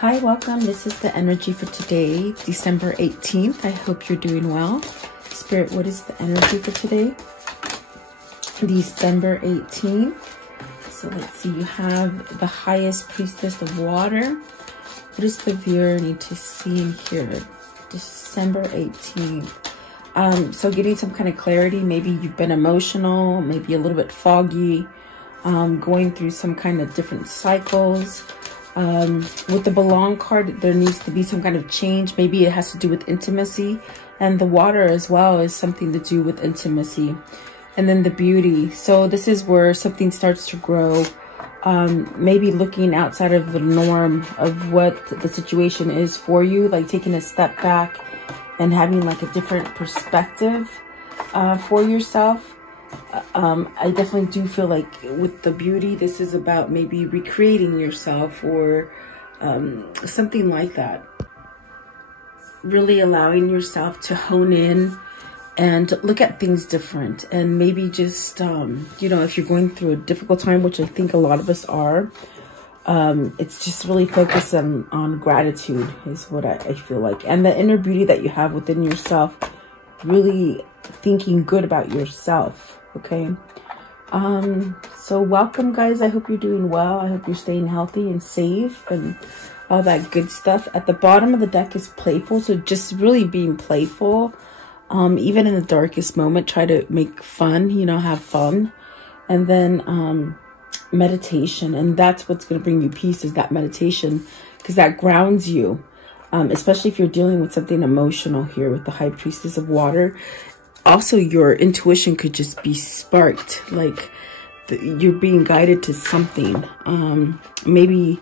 Hi, welcome. This is the energy for today, December 18th. I hope you're doing well. Spirit, what is the energy for today? December 18th. So let's see, you have the highest priestess of water. What does the viewer need to see and hear? December 18th. So getting some kind of clarity. Maybe you've been emotional, maybe a little bit foggy, going through some kind of different cycles. With the belong card, there needs to be some kind of change. Maybe it has to do with intimacy, and the water as well is something to do with intimacy. And then the beauty. So this is where something starts to grow. Maybe looking outside of the norm of what the situation is for you, like taking a step back and having like a different perspective for yourself. I definitely do feel like with the beauty, this is about maybe recreating yourself or something like that. Really allowing yourself to hone in and look at things different. And maybe just, you know, if you're going through a difficult time, which I think a lot of us are, it's just really focused on gratitude is what I feel like. And the inner beauty that you have within yourself, really thinking good about yourself. Okay, so welcome, guys. I hope you're doing well. I hope you're staying healthy and safe and all that good stuff. At the bottom of the deck is playful, so just really being playful. Even in the darkest moment, try to make fun, you know, have fun. And then meditation, and that's what's going to bring you peace, is that meditation, because that grounds you, especially if you're dealing with something emotional here with the High Priestess of Water. Also, your intuition could just be sparked, like you're being guided to something. Maybe,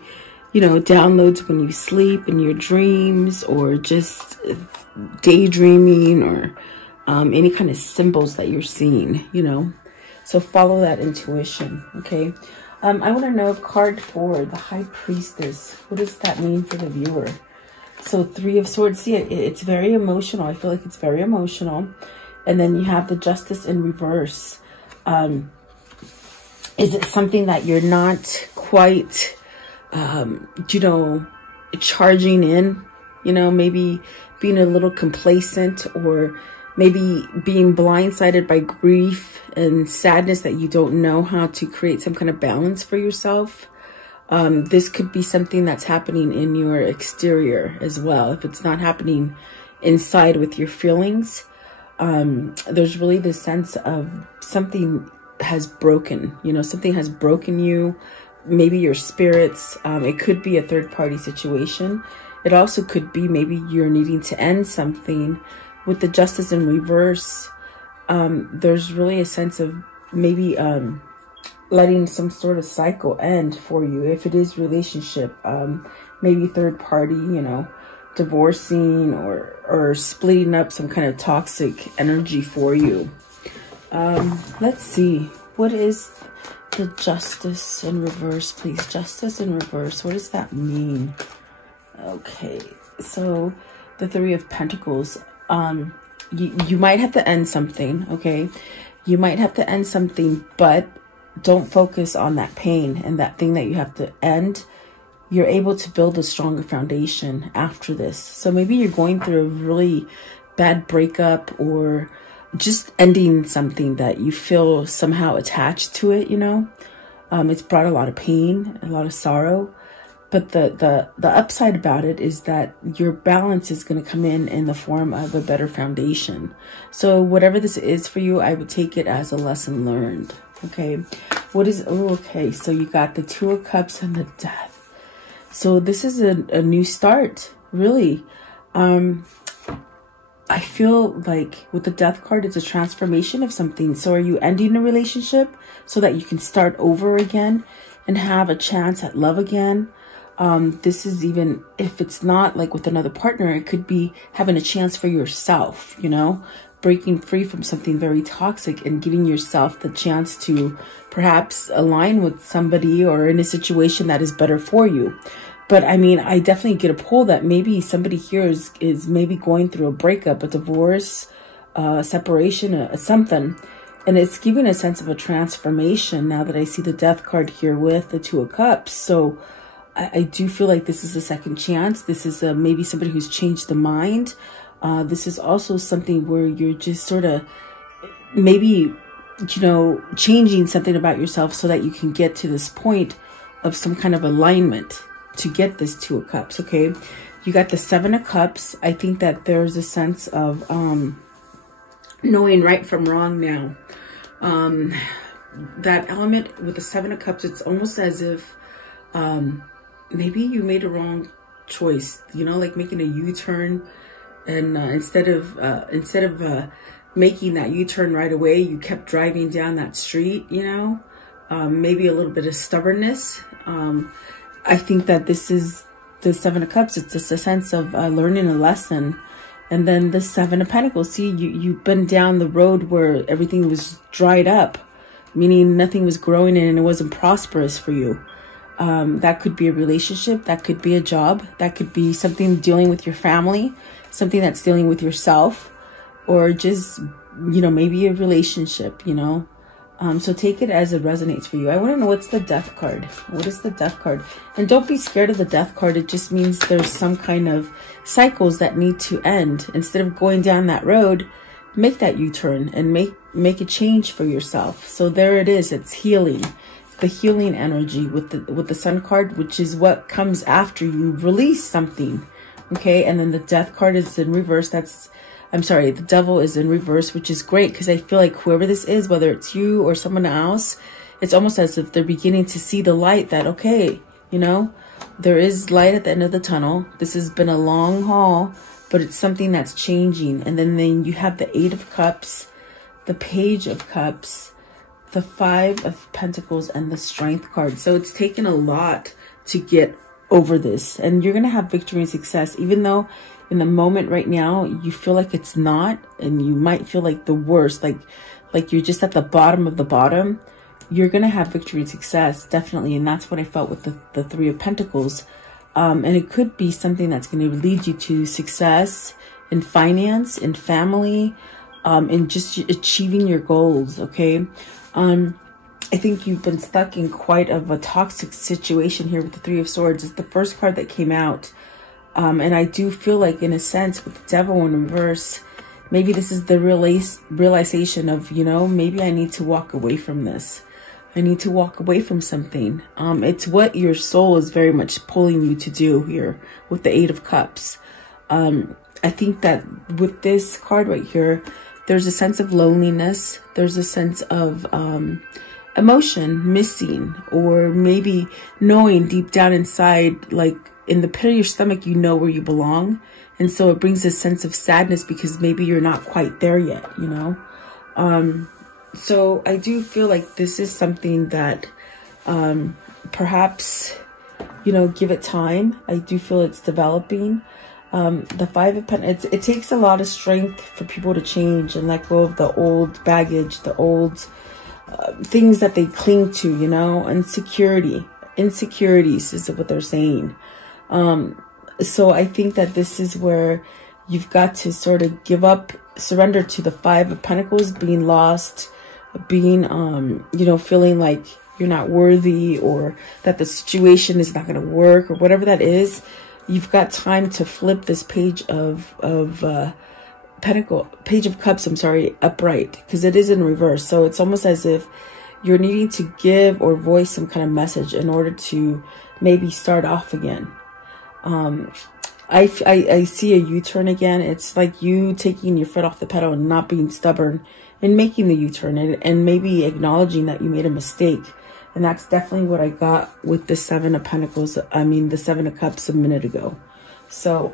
you know, downloads when you sleep in your dreams, or just daydreaming, or any kind of symbols that you're seeing, you know. So follow that intuition, okay? I want to know, card 4, the High Priestess. What does that mean for the viewer? So 3 of Swords. See, it's very emotional. I feel like it's very emotional. And then you have the Justice in reverse. Is it something that you're not quite, you know, charging in? You know, maybe being a little complacent, or maybe being blindsided by grief and sadness that you don't know how to create some kind of balance for yourself. This could be something that's happening in your exterior as well. If it's not happening inside with your feelings, there's really this sense of something has broken, you know, something has broken you, maybe your spirits. It could be a third-party situation. It also could be maybe you're needing to end something. With the Justice in reverse, there's really a sense of maybe letting some sort of cycle end for you. If it is relationship, maybe third party, you know, divorcing or splitting up, some kind of toxic energy for you. Let's see, what is the Justice in reverse, please? Justice in reverse, what does that mean? Okay, so the 3 of Pentacles. You might have to end something, okay? You might have to end something, but don't focus on that pain and that thing that you have to end. You're able to build a stronger foundation after this. So maybe you're going through a really bad breakup, or just ending something that you feel somehow attached to it, you know. It's brought a lot of pain, a lot of sorrow. But the upside about it is that your balance is going to come in the form of a better foundation. So whatever this is for you, I would take it as a lesson learned. Okay. What is, oh, okay. So you got the 2 of Cups and the Death. So this is a new start, really. I feel like with the Death card, it's a transformation of something. So are you ending a relationship so that you can start over again and have a chance at love again? This is, even if it's not like with another partner, it could be having a chance for yourself, you know, breaking free from something very toxic and giving yourself the chance to perhaps align with somebody or in a situation that is better for you. But I mean, I definitely get a pull that maybe somebody here is maybe going through a breakup, a divorce, separation, something. And it's giving a sense of a transformation now that I see the Death card here with the 2 of Cups. So I do feel like this is a second chance. This is maybe somebody who's changed the mind. This is also something where you're just sort of maybe, you know, changing something about yourself so that you can get to this point of some kind of alignment to get this Two of Cups, okay? You got the Seven of Cups. I think that there's a sense of knowing right from wrong now. That element with the Seven of Cups, it's almost as if maybe you made a wrong choice, you know, like making a U-turn, and instead of making that U-turn right away, you kept driving down that street, you know, maybe a little bit of stubbornness. I think that this is the Seven of Cups. It's just a sense of learning a lesson. And then the Seven of Pentacles. See, you've been down the road where everything was dried up, meaning nothing was growing and it wasn't prosperous for you. That could be a relationship. That could be a job. That could be something dealing with your family, something that's dealing with yourself, or just, you know, maybe a relationship, you know. So take it as it resonates for you. I want to know, what's the Death card? What is the Death card? And don't be scared of the Death card. It just means there's some kind of cycles that need to end. Instead of going down that road, make that U-turn and make a change for yourself. So there it is. It's healing. The healing energy with the Sun card, which is what comes after you release something. Okay, and then the Death card is in reverse. I'm sorry, the Devil is in reverse, which is great because I feel like whoever this is, whether it's you or someone else, it's almost as if they're beginning to see the light that, okay, you know, there is light at the end of the tunnel. This has been a long haul, but it's something that's changing. And then you have the Eight of Cups, the Page of Cups, the Five of Pentacles, and the Strength card. So it's taken a lot to get over this. And you're going to have victory and success, even though in the moment right now, you feel like it's not, and you might feel like the worst, like you're just at the bottom of the bottom. You're going to have victory and success, definitely. And that's what I felt with the Three of Pentacles. And it could be something that's going to lead you to success in finance, in family, and just achieving your goals, okay? I think you've been stuck in quite of a toxic situation here with the Three of Swords. It's the first card that came out. And I do feel like, in a sense, with the Devil in reverse, maybe this is the realization of, you know, maybe I need to walk away from this. I need to walk away from something. It's what your soul is very much pulling you to do here with the Eight of Cups. I think that with this card right here, there's a sense of loneliness. There's a sense of emotion missing, or maybe knowing deep down inside, like, in the pit of your stomach, you know where you belong. And so it brings a sense of sadness because maybe you're not quite there yet, you know? So I do feel like this is something that perhaps, you know, give it time. I do feel it's developing. The Five of Pentacles, it takes a lot of strength for people to change and let go of the old baggage, the old things that they cling to, you know, insecurities is what they're saying. So I think that this is where you've got to sort of give up, surrender to the Five of Pentacles, being lost, being, you know, feeling like you're not worthy, or that the situation is not going to work, or whatever that is. You've got time to flip this Page of Cups, I'm sorry, upright, because it is in reverse. So it's almost as if you're needing to give or voice some kind of message in order to maybe start off again. I see a U-turn again. It's like you taking your foot off the pedal and not being stubborn and making the U-turn, and maybe acknowledging that you made a mistake. And that's definitely what I got with the Seven of Pentacles. I mean, the Seven of Cups a minute ago. So,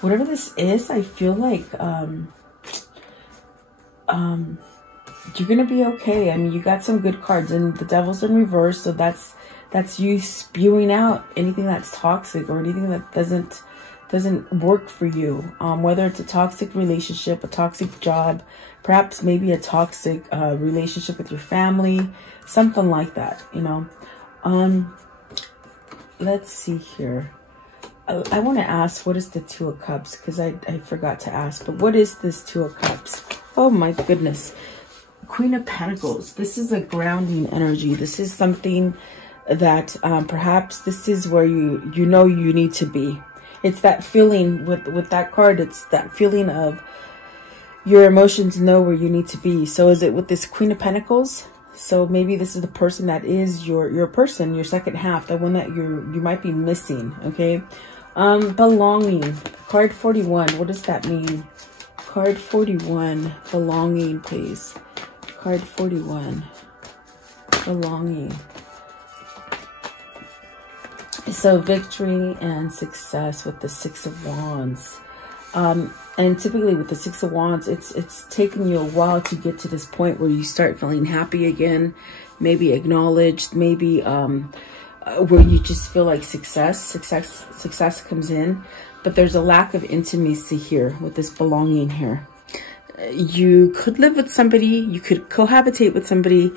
whatever this is, I feel like, you're going to be okay. I mean, you got some good cards, and the Devil's in reverse. So that's you spewing out anything that's toxic, or anything that doesn't work for you. Whether it's a toxic relationship, a toxic job, perhaps maybe a toxic relationship with your family, something like that, you know. Let's see here. I want to ask, what is the Two of Cups? Because I forgot to ask, but what is this Two of Cups? Oh my goodness. Queen of Pentacles. This is a grounding energy. This is something that perhaps this is where you know you need to be. It's that feeling with that card. It's that feeling of your emotions know where you need to be. So is it with this Queen of Pentacles? So maybe this is the person that is your person, your second half, the one that you might be missing, okay? Belonging. Card 41. What does that mean? Card 41. Belonging, please. Card 41. Belonging. So victory and success with the Six of Wands. And typically with the Six of Wands, it's taken you a while to get to this point where you start feeling happy again, maybe acknowledged, maybe where you just feel like success comes in. But there's a lack of intimacy here with this belonging here. You could live with somebody, you could cohabitate with somebody,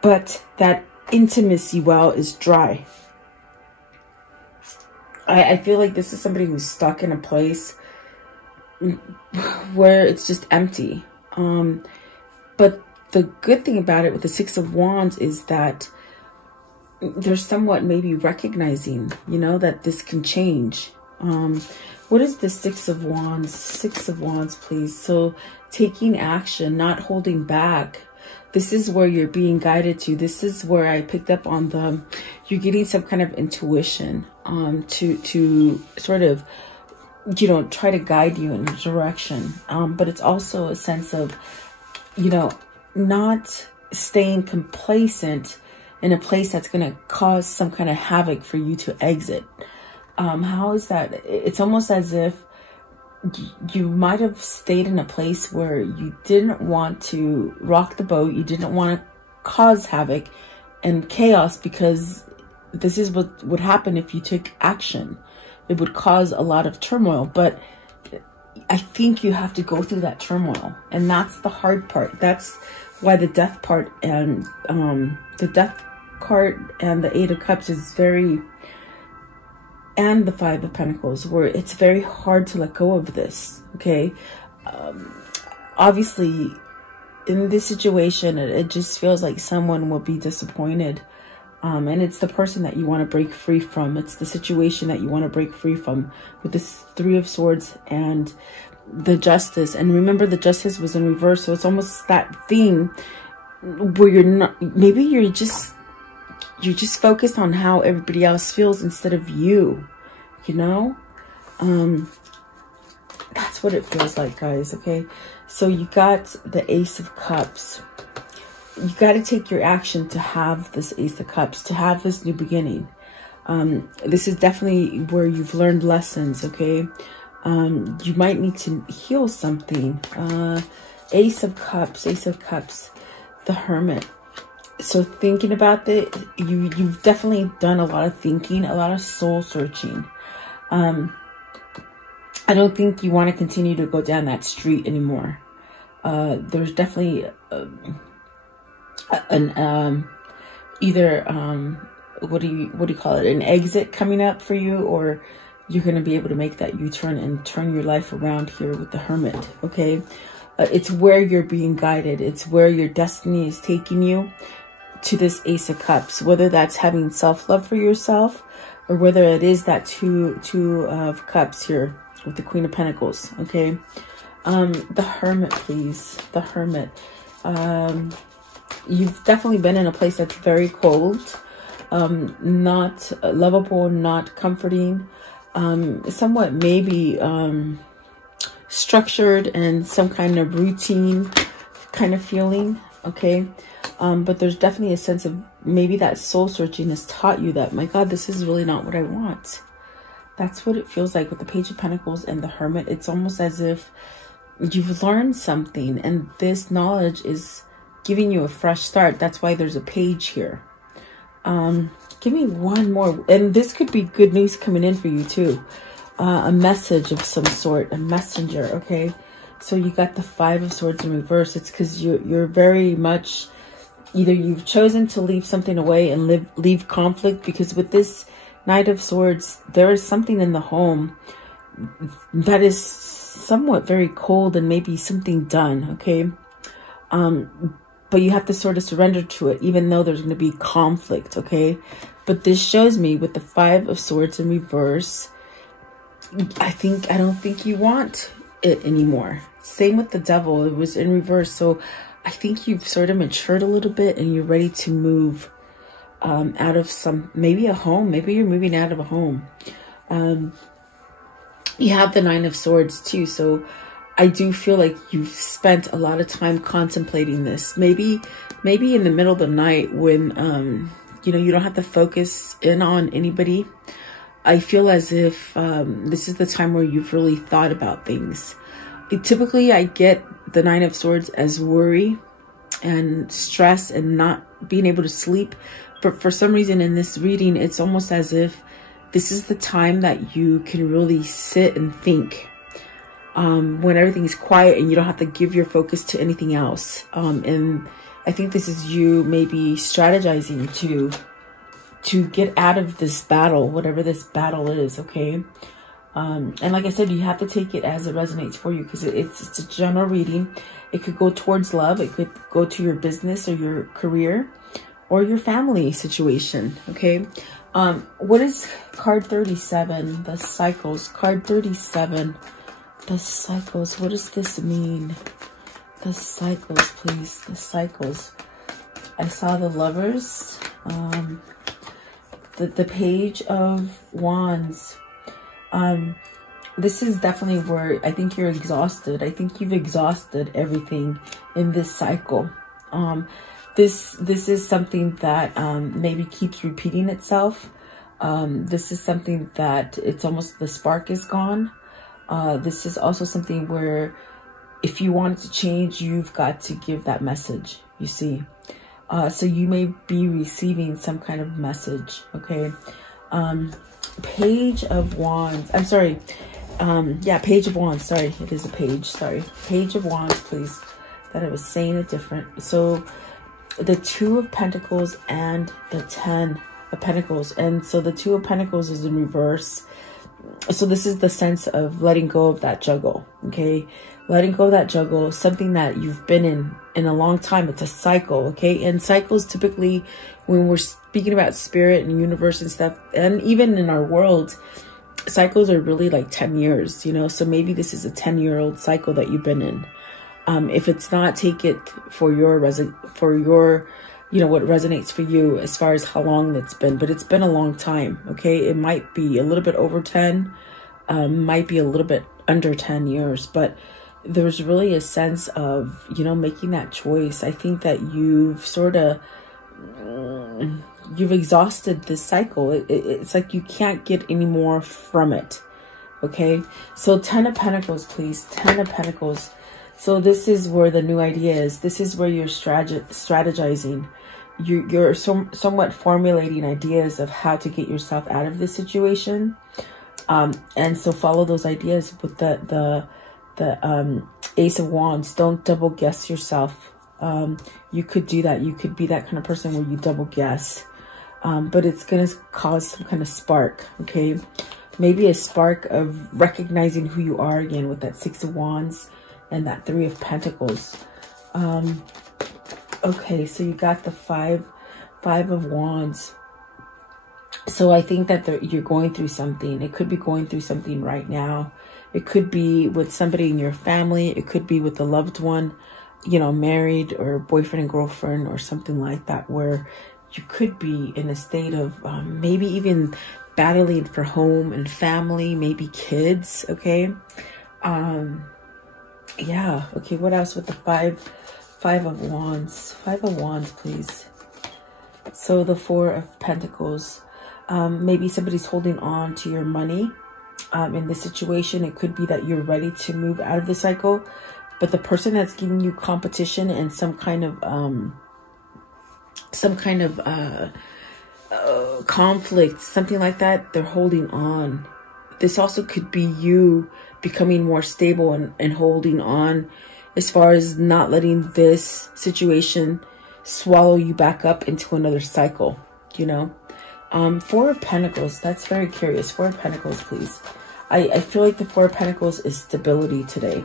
but that intimacy well is dry. I feel like this is somebody who's stuck in a place where it's just empty. But the good thing about it with the Six of Wands is that they're somewhat maybe recognizing, you know, that this can change. What is the Six of Wands? Six of Wands, please. So taking action, not holding back. This is where you're being guided to. This is where I picked up on you're getting some kind of intuition to sort of, you know, try to guide you in a direction. But it's also a sense of, you know, not staying complacent in a place that's going to cause some kind of havoc for you to exit. How is that? It's almost as if you might have stayed in a place where you didn't want to rock the boat. You didn't want to cause havoc and chaos, because this is what would happen if you took action. It would cause a lot of turmoil. But I think you have to go through that turmoil. And that's the hard part. That's why the Death part and the Death card and the Eight of Cups is very... and the Five of Pentacles, where it's very hard to let go of this, okay? Obviously, in this situation, it just feels like someone will be disappointed. And it's the person that you want to break free from. It's the situation that you want to break free from with this Three of Swords and the Justice. And remember, the Justice was in reverse, so it's almost that thing where you're not... maybe you're just focused on how everybody else feels instead of you, you know? That's what it feels like, guys, okay? So you got the Ace of Cups. You got to take your action to have this Ace of Cups, to have this new beginning. This is definitely where you've learned lessons, okay? You might need to heal something. Ace of Cups, the Hermit. So thinking about it, you've definitely done a lot of thinking, a lot of soul searching. I don't think you want to continue to go down that street anymore. There's definitely either what do you call it, an exit coming up for you, or you're going to be able to make that U-turn and turn your life around here with the Hermit, okay? It's where you're being guided. It's where your destiny is taking you, to this Ace of Cups, whether that's having self-love for yourself, or whether it is that two of Cups here with the Queen of Pentacles, okay? The Hermit, please. The Hermit. You've definitely been in a place that's very cold, not lovable, not comforting, somewhat maybe structured and some kind of routine kind of feeling, okay? But there's definitely a sense of maybe that soul searching has taught you that, my God, this is really not what I want. That's what it feels like with the Page of Pentacles and the Hermit. It's almost as if you've learned something, and this knowledge is giving you a fresh start. That's why there's a page here. Give me one more. And this could be good news coming in for you too. A message of some sort, a messenger, okay? So you got the Five of Swords in reverse. It's because you're very much... either you've chosen to leave something away and leave conflict, because with this Knight of Swords, there is something in the home that is somewhat very cold and maybe something done, okay? but you have to sort of surrender to it, even though there's going to be conflict, okay? But this shows me with the 5 of Swords in reverse, I don't think you want it anymore. Same with the Devil. It was in reverse. So I think you've sort of matured a little bit and you're ready to move out of maybe a home. Maybe you're moving out of a home. You have the 9 of Swords too. So I do feel like you've spent a lot of time contemplating this. Maybe in the middle of the night when, you know, you don't have to focus in on anybody. I feel as if this is the time where you've really thought about things. Typically, I get the 9 of Swords as worry and stress and not being able to sleep. But for some reason in this reading, it's almost as if this is the time that you can really sit and think. When everything's quiet and you don't have to give your focus to anything else. And I think this is you maybe strategizing to get out of this battle, whatever this battle is, okay? And like I said, you have to take it as it resonates for you, because it's a general reading. It could go towards love. It could go to your business or your career or your family situation, okay? What is card 37? The cycles. Card 37. The cycles. What does this mean? The cycles, please. The cycles. I saw the Lovers. The Page of Wands. This is definitely where I think you're exhausted. I think you've exhausted everything in this cycle. This is something that maybe keeps repeating itself. This is something that it's almost the spark is gone. This is also something where if you want it to change, you've got to give that message, you see. So you may be receiving some kind of message, okay? Page of Wands. I'm sorry. Yeah, Page of Wands. Sorry, it is a page. Sorry. Page of Wands, please. That I was saying it different. So the 2 of Pentacles and the 10 of Pentacles. And so the 2 of Pentacles is in reverse. So this is the sense of letting go of that juggle, okay? Letting go of that juggle, something that you've been in a long time. It's a cycle, okay? And cycles typically, when we're speaking about spirit and universe and stuff, and even in our world, cycles are really like 10 years, you know? So maybe this is a 10-year-old cycle that you've been in. If it's not, take it for your, you know, what resonates for you as far as how long it's been. But it's been a long time, okay? It might be a little bit over 10, might be a little bit under 10 years, but there's really a sense of, you know, making that choice. I think that you've sort of, you've exhausted this cycle. It's like you can't get any more from it, okay? So 10 of Pentacles, please. 10 of Pentacles. So this is where the new idea is. This is where you're strategizing. You're somewhat formulating ideas of how to get yourself out of this situation. And so follow those ideas with the Ace of Wands. Don't double guess yourself. You could do that. You could be that kind of person where you double guess. But it's going to cause some kind of spark, okay? Maybe a spark of recognizing who you are again with that 6 of Wands and that 3 of Pentacles. Okay, so you got the 5 of Wands. So I think that you're going through something. It could be going through something right now. It could be with somebody in your family. It could be with a loved one, you know, married or boyfriend and girlfriend or something like that, where you could be in a state of maybe even battling for home and family, maybe kids, okay? Yeah, okay, what else with the 5 of Wands? 5 of Wands, please. So the 4 of Pentacles. Maybe somebody's holding on to your money. In this situation, it could be that you're ready to move out of the cycle, but the person that's giving you competition and some kind of conflict, something like that, they're holding on. This also could be you becoming more stable and holding on, as far as not letting this situation swallow you back up into another cycle, you know. 4 of Pentacles, that's very curious. 4 of Pentacles, please. I feel like the 4 of Pentacles is stability today.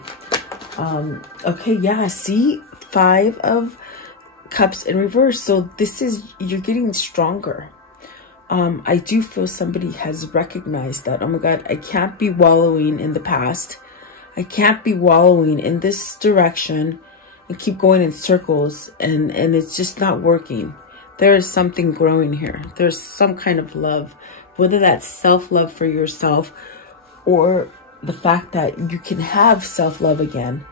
Okay, yeah, see, 5 of Cups in reverse. So this is, you're getting stronger. I do feel somebody has recognized that, oh my God, I can't be wallowing in the past. I can't be wallowing in this direction and keep going in circles, and it's just not working. There is something growing here. There's some kind of love, whether that's self-love for yourself or the fact that you can have self-love again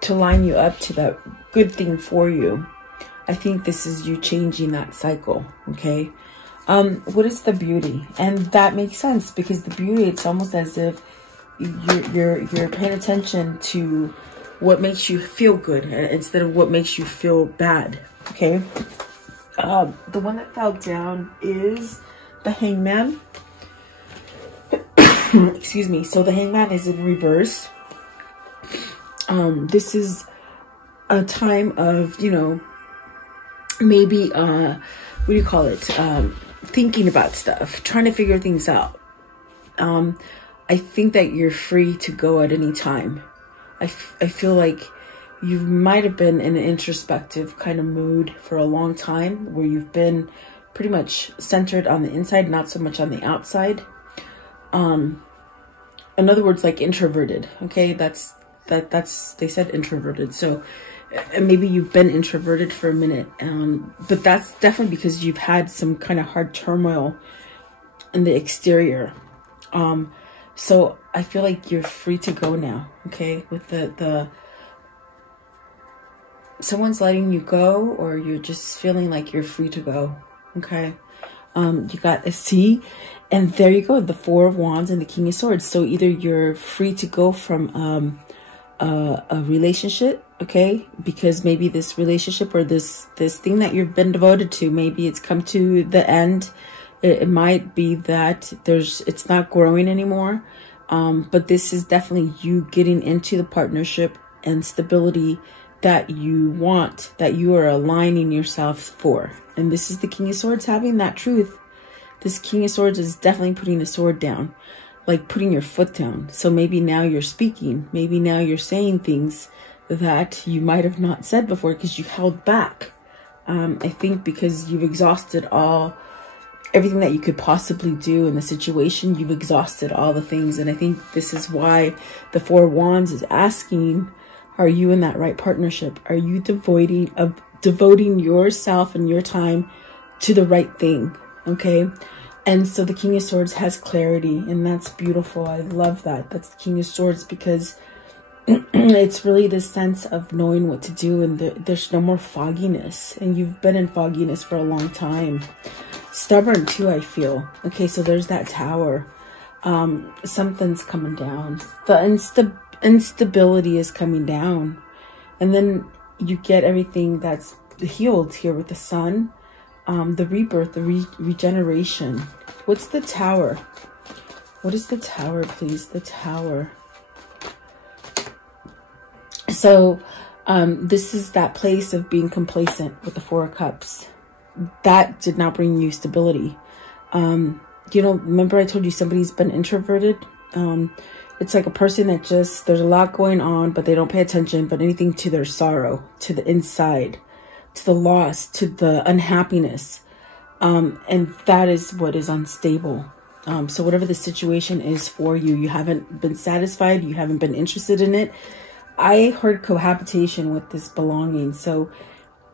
to line you up to that good thing for you. I think this is you changing that cycle, okay? What is the beauty? And that makes sense, because the beauty, it's almost as if you're paying attention to what makes you feel good instead of what makes you feel bad, okay? The one that fell down is the Hangman. Excuse me. So the Hangman is in reverse. This is a time of, you know, maybe, what do you call it? Thinking about stuff, trying to figure things out. I think that you're free to go at any time. I feel like you might have been in an introspective kind of mood for a long time, where you've been pretty much centered on the inside, not so much on the outside. In other words, like introverted. Okay, that's they said introverted. So maybe you've been introverted for a minute, but that's definitely because you've had some kind of hard turmoil in the exterior. So I feel like you're free to go now, okay? With the someone's letting you go, or you're just feeling like you're free to go, okay? You got a C, and there you go, the Four of Wands and the King of Swords. So either you're free to go from a relationship, okay, because maybe this relationship or this thing that you've been devoted to, maybe it's come to the end. It might be that it's not growing anymore, but this is definitely you getting into the partnership and stability that you want, that you are aligning yourself for. And this is the King of Swords having that truth. This King of Swords is definitely putting the sword down, like putting your foot down. So maybe now you're speaking. Maybe now you're saying things that you might have not said before because you held back. I think because you've exhausted everything that you could possibly do in the situation. You've exhausted all the things. And I think this is why the Four of Wands is asking, are you in that right partnership? Are you devoting yourself and your time to the right thing? Okay. And so the King of Swords has clarity, and that's beautiful. I love that. That's the King of Swords, because it's really this sense of knowing what to do, and there's no more fogginess. And you've been in fogginess for a long time. Stubborn too, I feel. Okay, so there's that Tower. Something's coming down. The instability is coming down. And then you get everything that's healed here with the Sun. The rebirth, the regeneration. What's the Tower? What is the Tower, please? The Tower. So, this is that place of being complacent with the Four of Cups. That did not bring you stability. You know, remember I told you somebody's been introverted? It's like a person that just, there's a lot going on, but they don't pay attention, but anything to their sorrow, to the inside, to the loss, to the unhappiness. And that is what is unstable. So whatever the situation is for you, you haven't been satisfied, you haven't been interested in it. I heard cohabitation with this belonging. So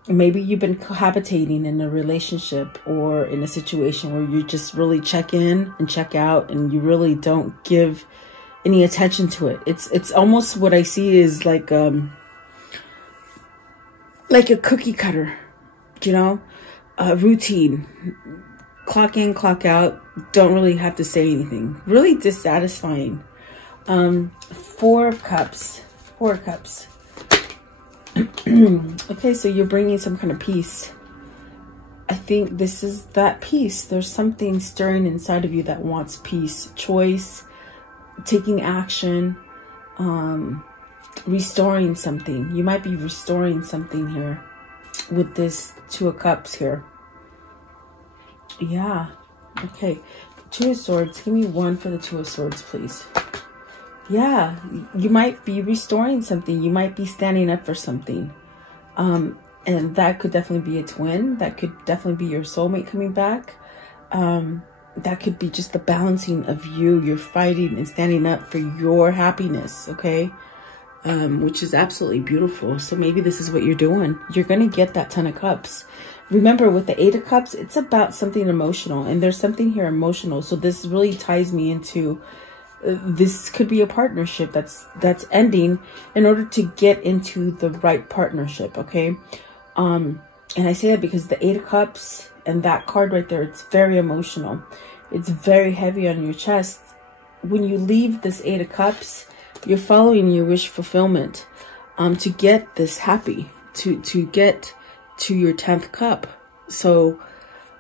maybe you've been cohabitating in a relationship or in a situation where you just really check in and check out, and you really don't give any attention to it. It's almost what I see is like a cookie cutter, you know, a routine, clock in, clock out, don't really have to say anything. Really dissatisfying. Four of Cups. Okay, so you're bringing some kind of peace. I think this is that peace. There's something stirring inside of you that wants peace, choice, taking action, restoring something. You might be restoring something here with this Two of Cups here. Yeah. Okay. Two of Swords. Give me one for the Two of Swords, please. Yeah. You might be restoring something. You might be standing up for something. And that could definitely be a twin. That could definitely be your soulmate coming back. That could be just the balancing of you. You're fighting and standing up for your happiness, okay? Which is absolutely beautiful. So maybe this is what you're doing. You're going to get that 10 of Cups. Remember, with the 8 of Cups, it's about something emotional. And there's something here emotional. So this really ties me into... this could be a partnership that's ending in order to get into the right partnership, okay? And I say that because the 8 of Cups and that card right there, it's very emotional. It's very heavy on your chest. When you leave this 8 of Cups, you're following your wish fulfillment to get this happy, to get to your 10th cup. So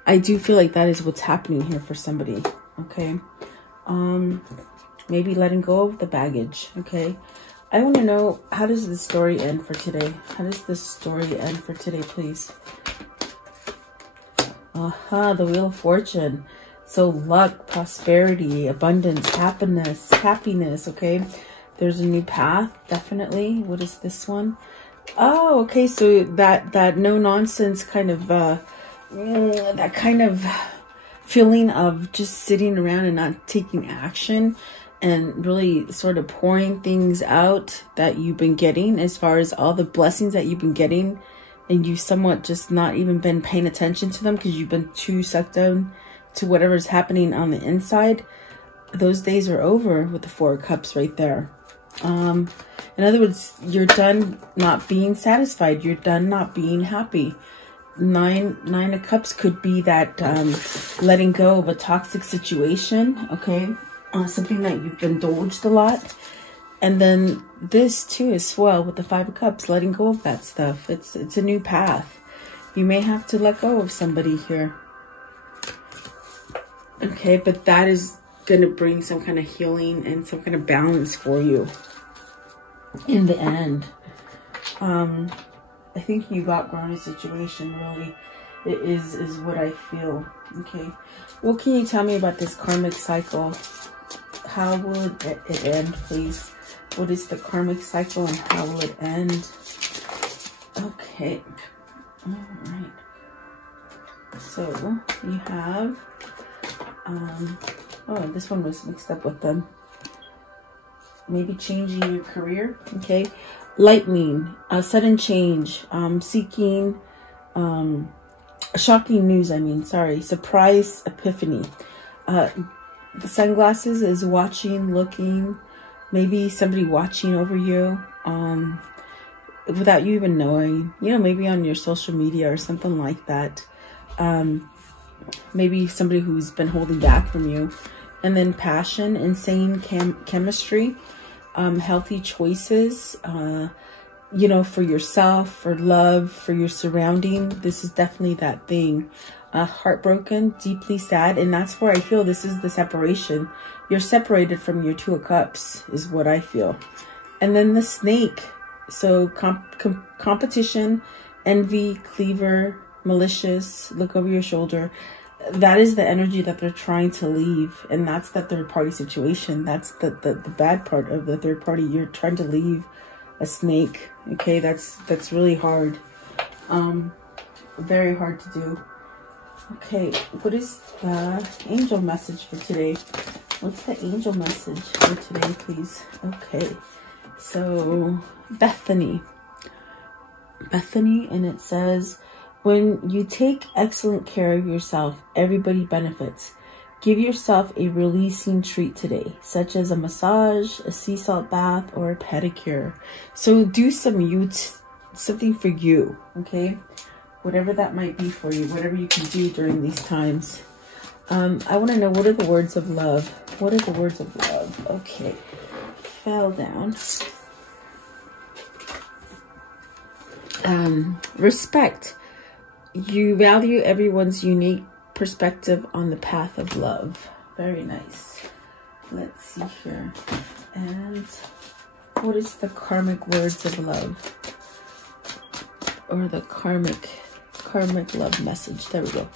I do feel like that is what's happening here for somebody, okay? Maybe letting go of the baggage, okay? I want to know, how does this story end for today? How does this story end for today, please? The Wheel of Fortune. So luck, prosperity, abundance, happiness, okay? There's a new path, definitely. What is this one? Oh, okay, so that no-nonsense kind of, that kind of feeling of just sitting around and not taking action and really sort of pouring things out that you've been getting, as far as all the blessings that you've been getting, and you've somewhat just not even been paying attention to them because you've been too sucked down to whatever's happening on the inside. Those days are over with the 4 of Cups right there. In other words, you're done not being satisfied. You're done not being happy. Nine of Cups could be that letting go of a toxic situation, okay? Something that you've indulged a lot. And then this too is swell with the 5 of Cups, letting go of that stuff. It's a new path. You may have to let go of somebody here. Okay, but that is going to bring some kind of healing and some kind of balance for you in the end. I think you've outgrown a situation, really. It is what I feel. Okay, what can you tell me about this karmic cycle? How will it end, please? What is the karmic cycle and how will it end? Okay. All right. So you have, oh, this one was mixed up with them. Maybe changing your career. Okay. Lightning, sudden change, seeking, shocking news, surprise epiphany. The sunglasses is watching, looking, maybe somebody watching over you, without you even knowing, you know, maybe on your social media or something like that. Maybe somebody who's been holding back from you. And then passion, insane chemistry, healthy choices, you know, for yourself, for love, for your surrounding. This is definitely that thing. Heartbroken, deeply sad. And that's where I feel this is the separation. You're separated from your 2 of Cups is what I feel. And then the snake. So competition, envy, cleaver, malicious, look over your shoulder. That is the energy that they're trying to leave. And that's that third party situation. That's the bad part of the third party. You're trying to leave a snake. Okay, that's really hard. Very hard to do. Okay, what is the angel message for today? What's the angel message for today, please? Okay, so Bethany, and it says, when you take excellent care of yourself, everybody benefits. Give yourself a releasing treat today, such as a massage, a sea salt bath, or a pedicure. So do something for you, okay? Whatever that might be for you, whatever you can do during these times. I want to know, what are the words of love? What are the words of love? Okay, fell down. Respect. You value everyone's unique perspective on the path of love. Very nice. Let's see here. And what is the karmic words of love? Or the karmic love message? There we go.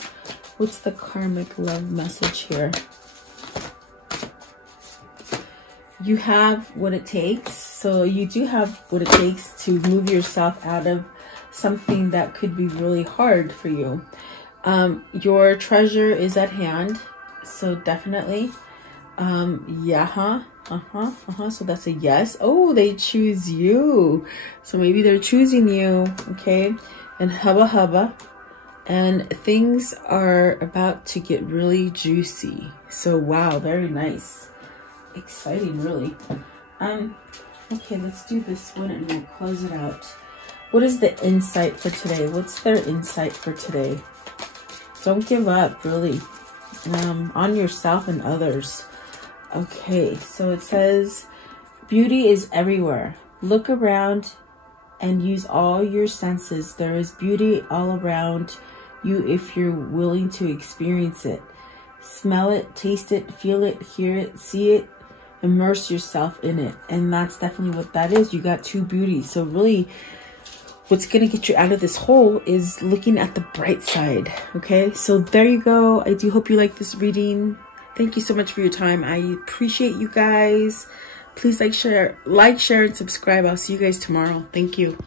What's the karmic love message here? You have what it takes. So you do have what it takes to move yourself out of something that could be really hard for you. Your treasure is at hand, so definitely. So that's a yes. Oh, they choose you. So maybe they're choosing you, okay? And hubba hubba. And things are about to get really juicy. So wow, very nice. Exciting, really. Okay, let's do this one and we'll close it out. What is the insight for today? What's their insight for today? Don't give up, really. On yourself and others. Okay, so it says, beauty is everywhere. Look around and use all your senses. There is beauty all around you if you're willing to experience it. Smell it, taste it, feel it, hear it, see it, immerse yourself in it. And that's definitely what that is. You got two beauties. So really, what's going to get you out of this hole is looking at the bright side. Okay, so there you go. I do hope you like this reading. Thank you so much for your time. I appreciate you guys. Please like, share, and subscribe. I'll see you guys tomorrow. Thank you.